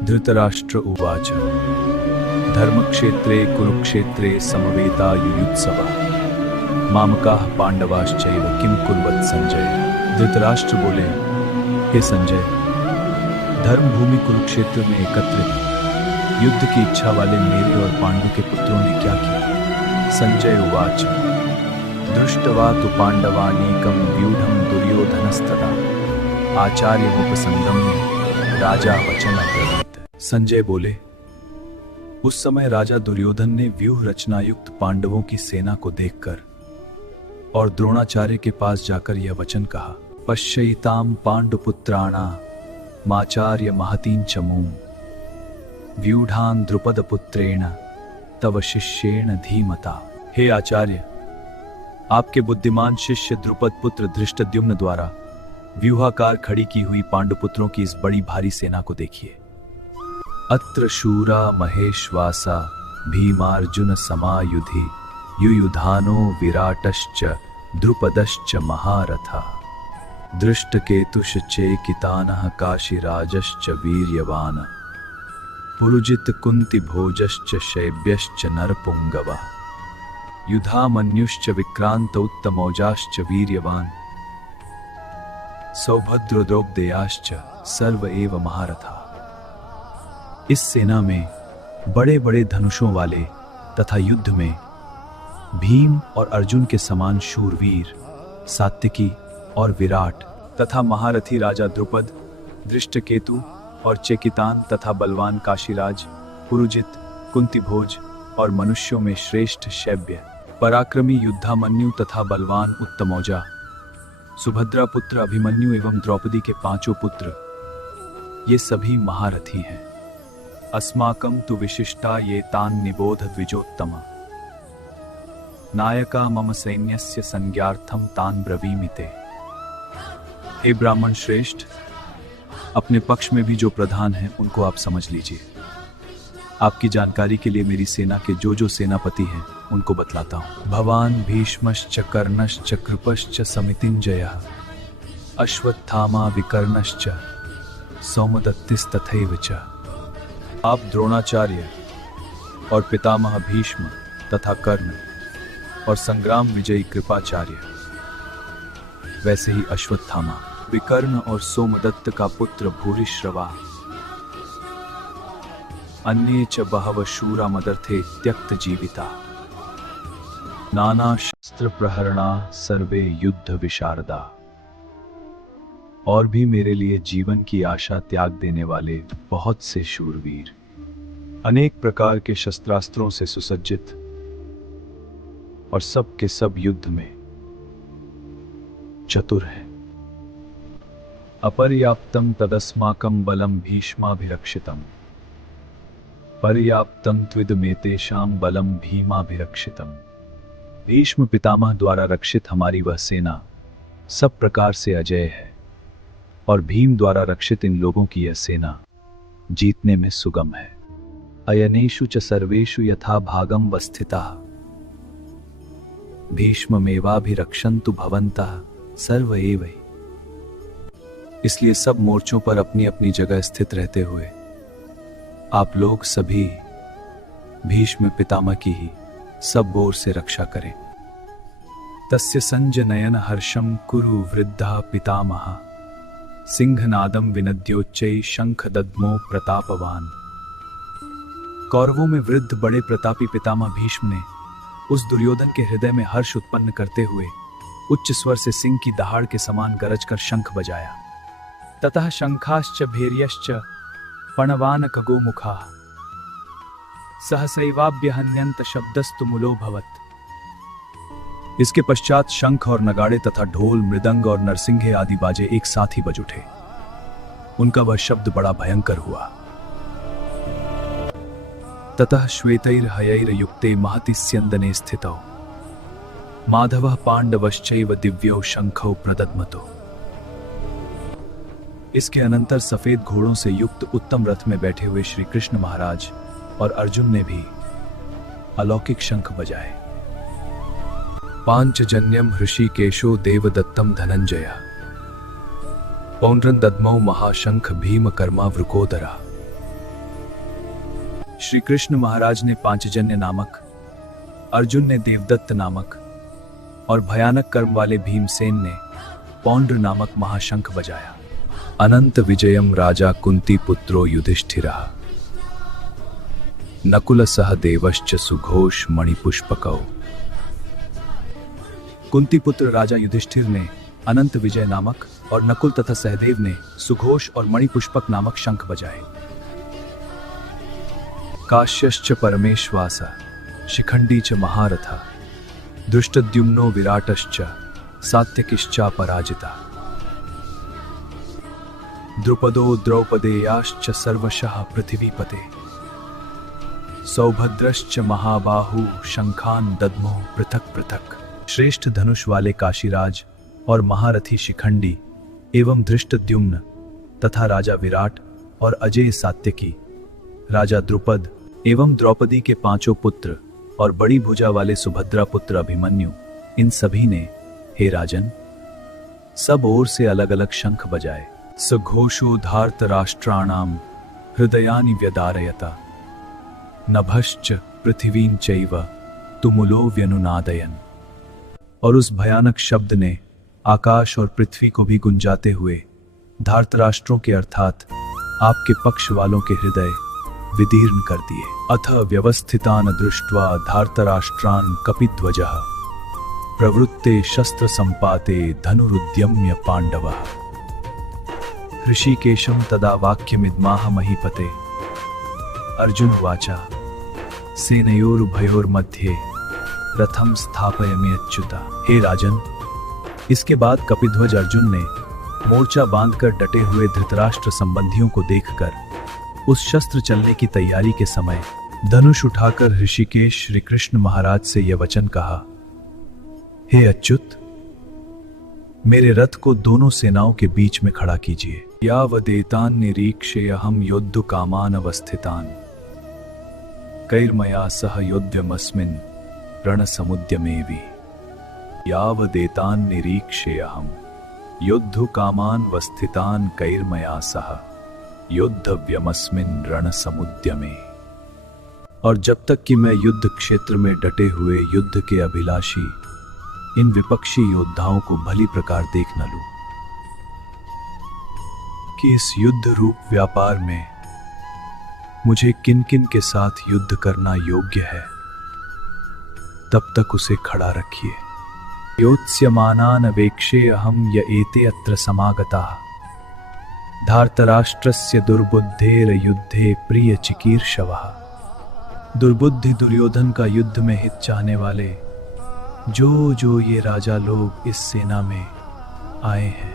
धृतराष्ट्र उवाच धर्मक्षेत्रे कुरुक्षेत्रे समवेतायुयुत्सवः मामकाः पांडवाश्चैव किं कुर्वत् संजय। धृतराष्ट्र बोले, हे संजय, धर्मभूमि कुरुक्षेत्र में एकत्रित युद्ध की इच्छा वाले मेरे और पांडु के पुत्रों ने क्या किया। संजय उवाच दृष्ट्वा तु पांडवानीकं व्यूढ़ं दुर्योधनस्तदा आचार्यमुपसंगम्य राजा वचन अब्रवीत। संजय बोले, उस समय राजा दुर्योधन ने व्यूह रचना युक्त पांडवों की सेना को देखकर और द्रोणाचार्य के पास जाकर यह वचन कहा, पश्यैतां पांडुपुत्राणा माचार्य महतीं चमूं व्यूढ़ान् द्रुपदपुत्रेण तव शिष्येण धीमता। हे आचार्य, आपके बुद्धिमान शिष्य द्रुपद पुत्र धृष्टद्युम्न द्वारा व्यूहाकार खड़ी की हुई पांडुपुत्रों की इस बड़ी भारी सेना को देखिए। अत्र शूरा महेश्वासा भीमार्जुन समायुधि युयुधानो विराटश्च द्रुपदश्च महारथा दृष्टकेतुश्च चेकितानः काशीराजश्च वीर्यवान् पुरुजित कुन्तिभोजश्च शैब्यश्च नरपुंगवः युधामन्युश्च विक्रान्तोत्तमौजाश्च वीर्यवान् सौभद्रद्रौपदेयाश्च सर्व एव महारथा। इस सेना में बड़े बड़े धनुषों वाले तथा युद्ध में भीम और अर्जुन के समान शूरवीर, सात्विकी और विराट तथा महारथी राजा द्रुपद, दृष्टकेतु और चेकितान तथा बलवान काशीराज, पुरुजित, कुंतीभोज और मनुष्यों में श्रेष्ठ शैब्य, पराक्रमी युद्धामन्यु तथा बलवान उत्तमौजा, सुभद्रा पुत्र अभिमन्यु एवं द्रौपदी के पांचों पुत्र, ये सभी महारथी हैं। अस्माकं तु विशिष्टा ये तान् निबोध द्विजोत्तम नायका मम सैन्यस्य संज्ञार्थम तान् ब्रवीमिते। हे ब्राह्मण श्रेष्ठ, अपने पक्ष में भी जो प्रधान हैं उनको आप समझ लीजिए। आपकी जानकारी के लिए मेरी सेना के जो सेनापति हैं उनको बतलाता हूं। भवान भीष्मश्च कर्णश्च कृपश्च समितिंजयः अश्वत्थामा विकर्णश्च सौमदत्तिस्तथैव च। आप द्रोणाचार्य और पितामह भीष्म तथा कर्ण और संग्राम विजयी कृपाचार्य, वैसे ही अश्वत्थामा, विकर्ण और सोमदत्त का पुत्र भूरिश्रवा, अन्ये च बहव शूरा मदर्थे त्यक्त जीविता नाना शस्त्र प्रहरणा सर्वे युद्ध विशारदा। और भी मेरे लिए जीवन की आशा त्याग देने वाले बहुत से शूरवीर, अनेक प्रकार के शस्त्रास्त्रों से सुसज्जित और सब के सब युद्ध में चतुर हैं। अपर्याप्तम तदस्माकं बलम भीष्माभिरक्षितम पर्याप्तम त्विदमेतेषां बलम भीमाभिरक्षितम। भीष्म पितामह द्वारा रक्षित हमारी वह सेना सब प्रकार से अजय है और भीम द्वारा रक्षित इन लोगों की यह सेना जीतने में सुगम है। अयनेषु च सर्वेषु यथा भागम वस्थिताः भीष्ममेवाभिरक्षन्तु भवन्तः सर्व एव। इसलिए सब मोर्चों पर अपनी अपनी जगह स्थित रहते हुए आप लोग सभी भीष्म पितामह की ही सब ओर से रक्षा करें। तस्य संजनयन हर्षम कुरु वृद्धा पितामह सिंहनादम विनद्योच्चै शंख दद्मो प्रतापवान। कौरवों में वृद्ध बड़े प्रतापी पितामह भीष्म ने उस दुर्योधन के हृदय में हर्ष उत्पन्न करते हुए उच्च स्वर से सिंह की दहाड़ के समान गरज कर शंख बजाया। ततः शंखाश्च भैर्यश्च पणवानक गोमुखाः सहसैवाभ्यहन्यन्त शब्दस्तु मूलोऽभवत्। इसके पश्चात शंख और नगाड़े तथा ढोल, मृदंग और नरसिंघे आदि बाजे एक साथ ही बज उठे। उनका वह शब्द बड़ा भयंकर हुआ। ततः श्वेतैर्हयैर युक्ते महति स्यन्दने स्थितौ माधवः पांडवश्चैव दिव्यौ शंखौ प्रदद्मतो। इसके अनंतर सफेद घोड़ों से युक्त उत्तम रथ में बैठे हुए श्री कृष्ण महाराज और अर्जुन ने भी अलौकिक शंख बजाए। पांचजन्यम ऋषिकेशो देवदत्तम धनंजय पौंड्रन दद्मौ महाशंख भीम कर्मा वृकोदरा। श्री कृष्ण महाराज ने पांचजन्य नामक, अर्जुन ने देवदत्त नामक और भयानक कर्म वाले भीमसेन ने पौंड्र नामक महाशंख बजाया। अनंत विजयम राजा कुंती पुत्रो युधिष्ठिरः नकुल सह देवश्च सुघोष मणिपुष्पकौ। कुंती पुत्र राजा युधिष्ठिर ने अनंत विजय नामक और नकुल तथा सहदेव ने सुघोष और मणिपुष्पक नामक शंख बजाए। काश्यश्च परमेश्वास शिखंडी च महारथा दृष्टद्युम्नो विराटश्च सात्यकिश्चा पराजिता। द्रुपदो द्रौपदेयाश्च सर्वशः पृथिवीपते सौभद्रश्च महाबाहु शंखान दद्मो पृथक पृथक। श्रेष्ठ धनुष वाले काशीराज और महारथी शिखंडी एवं धृष्टद्युम्न तथा राजा विराट और अजय सात्यकी, राजा द्रुपद एवं द्रौपदी के पांचों पुत्र और बड़ी भुजा वाले सुभद्रा पुत्र अभिमन्यु, इन सभी ने, हे राजन, सब ओर से अलग अलग शंख बजाए। सघोषो धार्त राष्ट्राणाम हृदयानि व्यदारयता नभश्च पृथ्वीं चैव तुमुलो व्यनुनादयन। और उस भयानक शब्द ने आकाश और पृथ्वी को भी गुंजाते हुए धार्तराष्ट्रों के अर्थात आपके पक्ष वालों के हृदय विदीर्ण कर दिए। अथ व्यवस्थितान दृष्ट्वा धार्तराष्ट्रान कपिध्वजः प्रवृत्ते शस्त्र संपाते धनुरुद्यम्य पांडवः। ऋषिकेशं तदा वाक्यमिद्माह महीपते अर्जुन वाचा सेनयोरुभयोर्मध्ये रथम स्थापयामि अच्युता। हे राजन, इसके बाद कपिध्वज अर्जुन ने मोर्चा बांधकर डटे हुए धृतराष्ट्र संबंधियों को देखकर उस शस्त्र चलने की तैयारी के समय धनुष उठाकर ऋषिकेश श्री कृष्ण महाराज से यह वचन कहा, हे अच्युत, मेरे रथ को दोनों सेनाओं के बीच में खड़ा कीजिए। यावदेतान निरीक्षेऽहं योद्धु कामान अवस्थितान कैर्मया सह योद्धव्यमस्मिन् रणसमुद्यमेवि। यावदेतान निरीक्षेऽहं योद्धु कामान अवस्थितान कैर्मया सह योद्धव्यमस्मिन् रणसमुद्यमे। और जब तक कि मैं युद्ध क्षेत्र में डटे हुए युद्ध के अभिलाषी इन विपक्षी योद्धाओं को भली प्रकार देख न लूं कि इस युद्ध रूप व्यापार में मुझे किन किन के साथ युद्ध करना योग्य है, तब तक उसे खड़ा रखिए। योत्स्यमानान वेक्षेऽहं य एते अत्र समागताः धार्तराष्ट्रस्य दुर्बुद्धेर युद्धे प्रिय चिकीर्षवः। दुर्बुद्धि दुर्योधन का युद्ध में हित चाहने वाले जो ये राजा लोग इस सेना में आए हैं,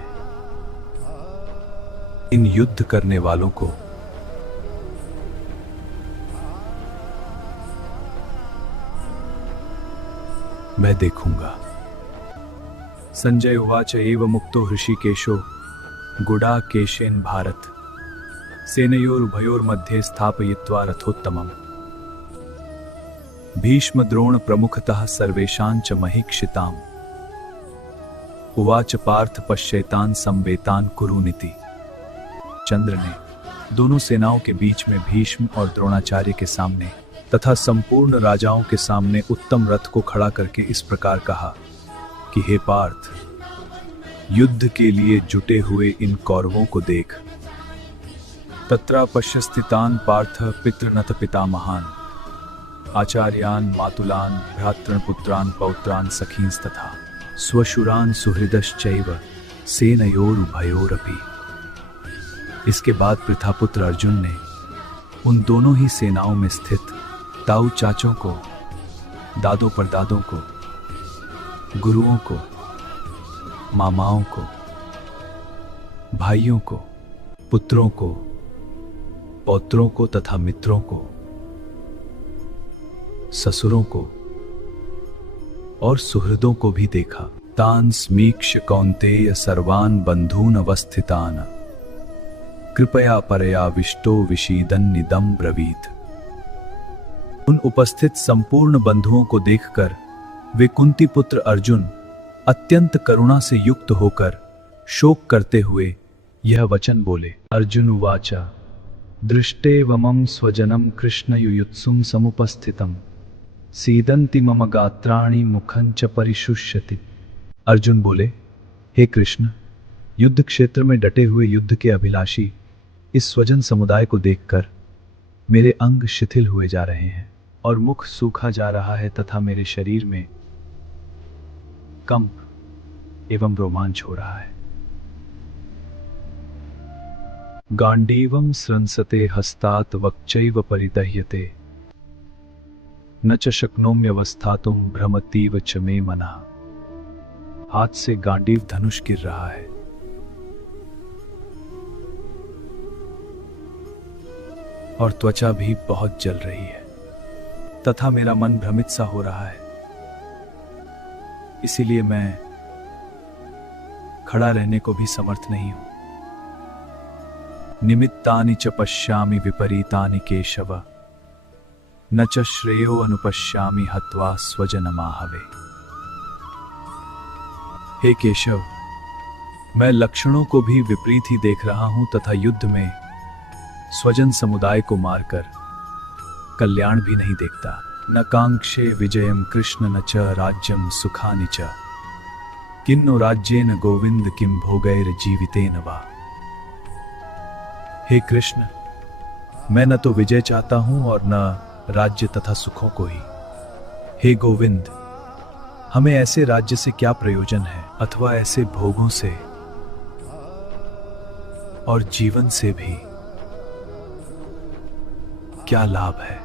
इन युद्ध करने वालों को मैं देखूंगा। संजय उवाच एव मुक्तो हृषिकेशो गुडाकेशेन भारत सेनयोरुभयोर्मध्ये स्थापयित्वा रथोत्तमम्। भीष्म द्रोण प्रमुखतः सर्वेषां च महीक्षिताम् उवाच पार्थ पश्येतान् संवेतान् कुरुनिति। चंद्र ने दोनों सेनाओं के बीच में भीष्म और द्रोणाचार्य के सामने तथा संपूर्ण राजाओं के सामने उत्तम रथ को खड़ा करके इस प्रकार कहा कि हे पार्थ, युद्ध के लिए जुटे हुए इन कौरवों को देख। तत्रा पश्यस्थितान् पार्थ पितृनथ पितामहान् आचार्यान् मातुलान् भ्रातॄन् पुत्रान् पौत्रान् सखींस्तथा स्वशुरान् सुहृदश्चैव सेनयोरुभयोरपि। इसके बाद प्रथापुत्र अर्जुन ने उन दोनों ही सेनाओं में स्थित ताऊ चाचों को, दादों परदादों को, गुरुओं को, मामाओं को, भाइयों को, पुत्रों को, पौत्रों को तथा मित्रों को, ससुरों को और सुहृदों को भी देखा। तान् स्मीक्ष्य कौन्तेय सर्वान् बन्धून् अवस्थितान् कृपया परया विष्टो विषीदन्निदं ब्रवीत। उन उपस्थित संपूर्ण बंधुओं को देखकर वे कुंती पुत्र अर्जुन अत्यंत करुणा से युक्त होकर शोक करते हुए यह वचन बोले। अर्जुन उवाचा दृष्टे वमं स्वजनं कृष्ण युयुत्सुं समुपस्थितं सीदंति मम गात्राणि मुखं च परिशुष्यति। अर्जुन बोले, हे कृष्ण, युद्ध क्षेत्र में डटे हुए युद्ध के अभिलाषी इस स्वजन समुदाय को देखकर मेरे अंग शिथिल हुए जा रहे हैं और मुख सूखा जा रहा है तथा मेरे शरीर में कंप एवं रोमांच हो रहा है। गांडीवं स्रंसते हस्तात् वक्चैव परिदह्यते न च शक्नोम्यवस्थातुं भ्रमतीव च मे मनः। हाथ से गांडीव धनुष गिर रहा है और त्वचा भी बहुत जल रही है तथा मेरा मन भ्रमित सा हो रहा है, इसीलिए मैं खड़ा रहने को भी समर्थ नहीं हूं। निमित्तानि च पश्यामि विपरीतानि केशव न च श्रेयो अनुपश्यामि हत्वा स्वजनमाहवे। हे केशव, मैं लक्षणों को भी विपरीत ही देख रहा हूं तथा युद्ध में स्वजन समुदाय को मारकर कल्याण भी नहीं देखता। न कांक्षे विजयम कृष्ण न च राज्यम सुखानि च किन्नो राज्येन गोविंद किम भोगैर जीवितेन वा। हे कृष्ण, मैं न तो विजय चाहता हूं और न राज्य तथा सुखों को ही। हे गोविंद, हमें ऐसे राज्य से क्या प्रयोजन है अथवा ऐसे भोगों से और जीवन से भी क्या लाभ है।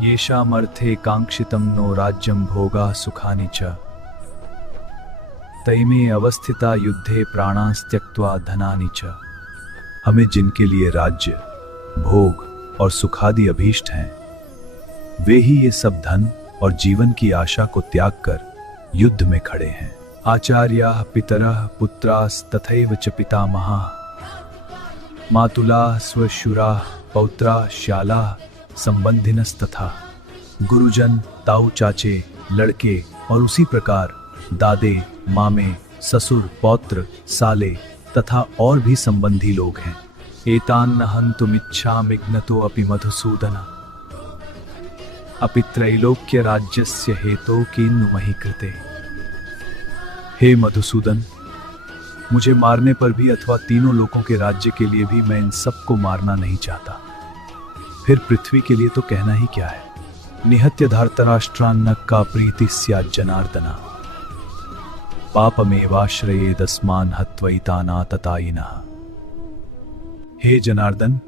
येषाम् अर्थे कांक्षितं नो राज्यं भोगा सुखानि च तैमे अवस्थिता युद्धे प्राणास्त्यक्त्वा धनानि च। हमें जिनके लिए राज्य, भोग और सुखादि अभीष्ट हैं, वे ही ये सब धन और जीवन की आशा को त्याग कर युद्ध में खड़े हैं। आचार्याः पितरः पुत्रास् तथैव च पितामहाः मातुलाः स्वशुराः पौत्राः श्यालाः संबंधिनस्तथा। गुरुजन, ताऊ चाचे, लड़के और उसी प्रकार दादे, मामे, ससुर, पौत्र, साले तथा और भी संबंधी लोग हैं। एतान् न हन्तुमिच्छामि ज्ञतो अपि मधुसूदन अपि त्रैलोक्य राज्यस्य हेतो किन्नु महि कृते। हे मधुसूदन, मुझे मारने पर भी अथवा तीनों लोकों के राज्य के लिए भी मैं इन सबको मारना नहीं चाहता। फिर पृथ्वी के लिए तो कहना ही क्या है। निहत्य धार्तराष्ट्रान्न का प्रीति स्यात् जनार्दना पापमेवाश्रयेदस्मान् हत्वैतानाततायिनः। हे जनार्दन,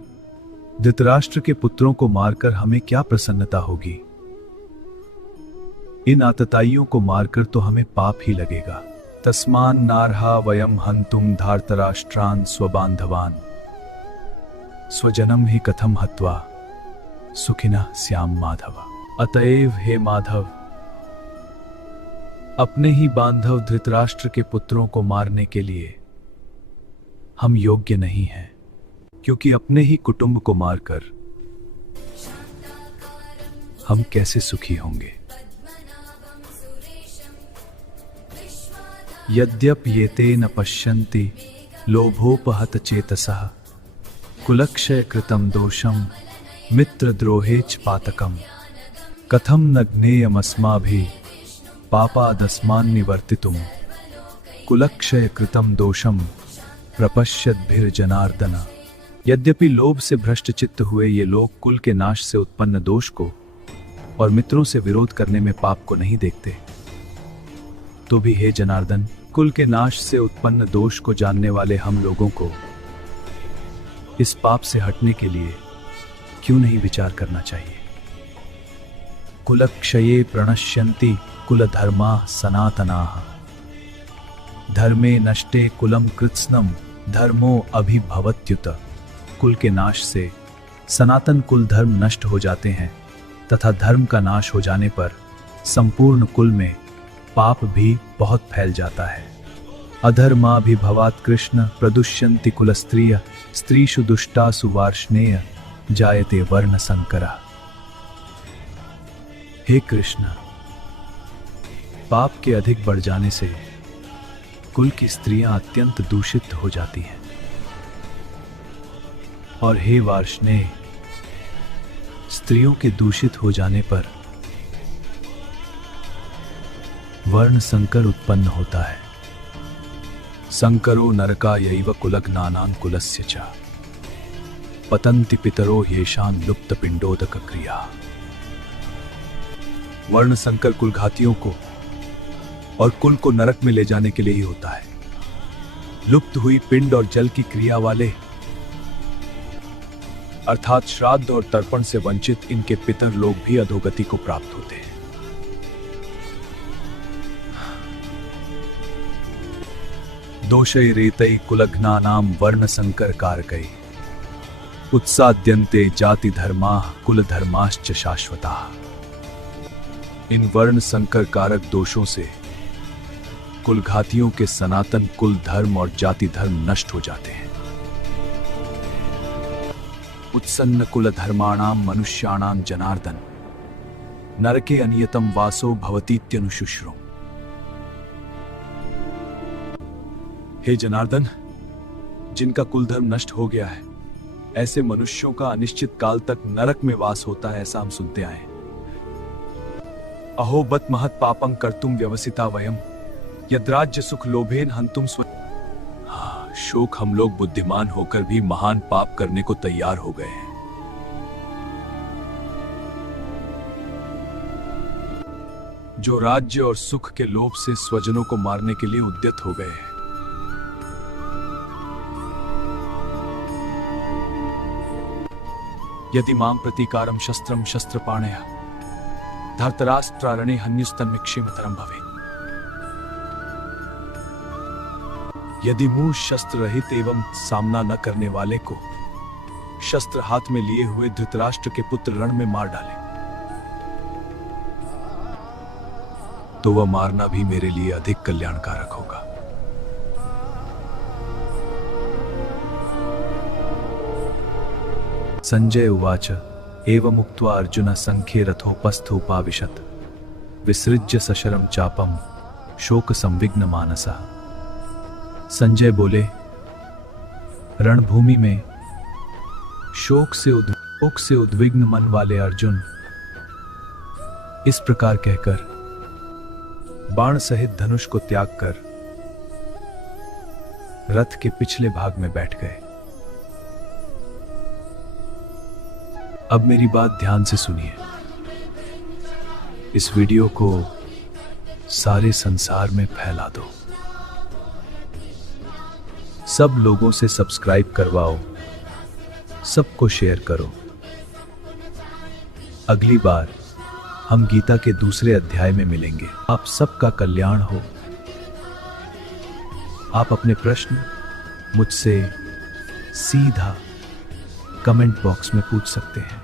धृतराष्ट्र के पुत्रों को मारकर हमें क्या प्रसन्नता होगी। इन आतताइयों को मारकर तो हमें पाप ही लगेगा। तस्मान् नार्हा वयं हन्तुं धार्तराष्ट्रान् स्वबान्धवान् स्वजनम ही कथम हत्वा सुखिनः स्याम माधव। अतएव हे माधव, अपने ही बांधव धृतराष्ट्र के पुत्रों को मारने के लिए हम योग्य नहीं हैं, क्योंकि अपने ही कुटुंब को मारकर हम कैसे सुखी होंगे। यद्यप्येते न पश्यन्ति लोभोपहत चेतसः कुलक्षय कृतं दोषं मित्रद्रोहे च पातकम् कथं न ज्ञेयमस्माभिः पापादस्मान्निवर्तितुम् कुलक्षय कृतं दोषं प्रपश्यद्भिर्जनार्दन। यद्यपि लोभ से भ्रष्ट चित्त हुए ये लोग कुल के नाश से उत्पन्न दोष को और मित्रों से विरोध करने में पाप को नहीं देखते, तो भी हे जनार्दन, कुल के नाश से उत्पन्न दोष को जानने वाले हम लोगों को इस पाप से हटने के लिए क्यों नहीं विचार करना चाहिए। कुलक्षये प्रणश्यन्ति कुलधर्माः सनातनाः धर्मे नष्टे कुलम कृत्स्नम धर्मो अभिभवत्युत। कुल के नाश से सनातन कुल धर्म नष्ट हो जाते हैं तथा धर्म का नाश हो जाने पर संपूर्ण कुल में पाप भी बहुत फैल जाता है। अधर्माभिभवात् कृष्ण प्रदुष्यन्ति कुलस्त्रियः स्त्रीषु दुष्टासु वार्ष्णेय जायते वर्ण संकरः। हे कृष्ण, पाप के अधिक बढ़ जाने से कुल की स्त्रियां अत्यंत दूषित हो जाती हैं। और हे वार्ष्णेय, स्त्रियों के दूषित हो जाने पर वर्ण संकर उत्पन्न होता है। संकरो नरकायैव कुलग्नानां कुलस्य च पतन्ति पितरो येषां लुप्त पिंडोदक क्रिया। वर्ण संकर कुलघातियों को और कुल को नरक में ले जाने के लिए ही होता है। लुप्त हुई पिंड और जल की क्रिया वाले अर्थात श्राद्ध और तर्पण से वंचित इनके पितर लोग भी अधोगति को प्राप्त होते हैं। दोषैरेतै कुलघ्नानां वर्ण संकर कारकै उत्साद्यन्ते जाति धर्माः कुल धर्माश्च शाश्वताः। इन वर्ण संकर कारक दोषों से कुलघातियों के सनातन कुल धर्म और जाति धर्म नष्ट हो जाते हैं। उत्सन्न कुल धर्माणां मनुष्याणां जनार्दन नरके अनियतम वासो भवतीत्यनुशुश्रुम। हे जनार्दन, जिनका कुल धर्म नष्ट हो गया है, ऐसे मनुष्यों का अनिश्चित काल तक नरक में वास होता है, ऐसा हम सुनते आए। अहो बत महत् पापं कर्तुम व्यवसिता वयम यद्राज्य सुख लोभेन हंतुम स्व। शोक, हम लोग बुद्धिमान होकर भी महान पाप करने को तैयार हो गए हैं। जो राज्य और सुख के लोभ से स्वजनों को मारने के लिए उद्यत हो गए हैं। यदि मां प्रतीकारम शस्त्रम शस्त्रपाणया धर्तराष्ट्रारणे हन्युस्तन्मिक्षेमतरम भवे। यदि मुंह शस्त्र रहित एवं सामना न करने वाले को शस्त्र हाथ में लिए हुए धृतराष्ट्र के पुत्र रण में मार डाले, तो वह मारना भी मेरे लिए अधिक कल्याणकारक होगा। संजय उवाच एवमुक्त्वा अर्जुन संख्ये रथोपस्थोपाविशत् विसृज्य सशरम चापम शोक संविघ्न मानसा। संजय बोले, रणभूमि में शोक से उद्विग्न मन वाले अर्जुन इस प्रकार कहकर बाण सहित धनुष को त्याग कर रथ के पिछले भाग में बैठ गए। अब मेरी बात ध्यान से सुनिए। इस वीडियो को सारे संसार में फैला दो। सब लोगों से सब्सक्राइब करवाओ, सबको शेयर करो। अगली बार हम गीता के दूसरे अध्याय में मिलेंगे। आप सबका कल्याण हो। आप अपने प्रश्न मुझसे सीधा कमेंट बॉक्स में पूछ सकते हैं।